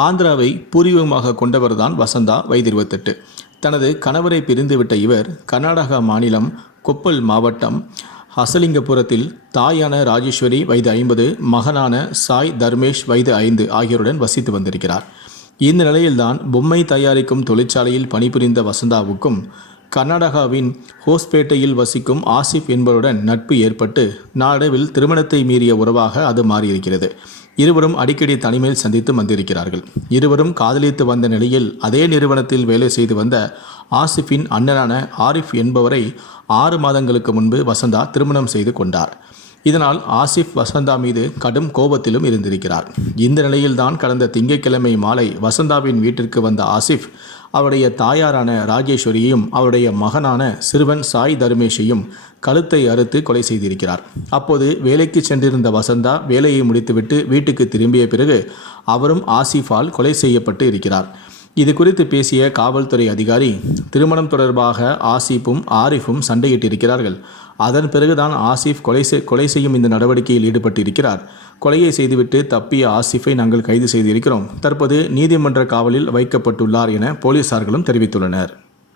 ஆந்திராவை பூர்வீகமாக கொண்டவர்தான் வசந்தா வயது இருபத்தெட்டு. தனது கணவரை பிரிந்துவிட்ட இவர் கர்நாடகா மாநிலம் கொப்பல் மாவட்டம் ஹசலிங்கபுரத்தில் தாயான ராஜேஸ்வரி வயது ஐம்பது மகனான சாய் தர்மேஷ் வயது ஐந்து ஆகியோருடன் வசித்து வந்திருக்கிறார். இந்த நிலையில்தான் பொம்மை தயாரிக்கும் தொழிற்சாலையில் பணிபுரிந்த வசந்தாவுக்கும் கர்நாடகாவின் ஹோஸ்பேட்டையில் வசிக்கும் ஆசிப் என்பவருடன் நட்பு ஏற்பட்டு நாளடைவில் திருமணத்தை மீறிய உறவாக அது மாறியிருக்கிறது. இருவரும் அடிக்கடி தனிமையில் சந்தித்து வந்திருக்கிறார்கள். இருவரும் காதலித்து வந்த நிலையில் அதே நிறுவனத்தில் வேலை செய்து வந்த ஆசிஃபின் அண்ணனான ஆரிஃப் என்பவரை ஆறு மாதங்களுக்கு முன்பு வசந்தா திருமணம் செய்து கொண்டார். இதனால் ஆசிஃப் வசந்தா மீது கடும் கோபத்திலும் இருந்திருக்கிறார். இந்த நிலையில்தான் கடந்த திங்கட்கிழமை மாலை வசந்தாவின் வீட்டிற்கு வந்த ஆசிஃப் அவருடைய தாயாரான ராஜேஸ்வரியையும் அவருடைய மகனான சிறுவன் சாய் தர்மேஷையும் கழுத்தை அறுத்து கொலை செய்திருக்கிறார். அப்போது வேலைக்கு சென்றிருந்த வசந்தா வேலையை முடித்துவிட்டு வீட்டுக்கு திரும்பிய பிறகு அவரும் ஆசிஃபால் கொலை செய்யப்பட்டு இருக்கிறார். இது குறித்து பேசிய காவல்துறை அதிகாரி திருமணம் தொடர்பாக ஆசிஃபும் ஆரிஃபும் சண்டையிட்டிருக்கிறார்கள். அதன் பிறகுதான் ஆசிஃப் கொலை செய் கொலை செய்யும் இந்த நடவடிக்கையில் ஈடுபட்டிருக்கிறார். கொலையை செய்துவிட்டு தப்பிய ஆசிஃபை நாங்கள் கைது செய்திருக்கிறோம். தற்போது நீதிமன்ற காவலில் வைக்கப்பட்டுள்ளார் என போலீசார்களும் தெரிவித்துள்ளனர்.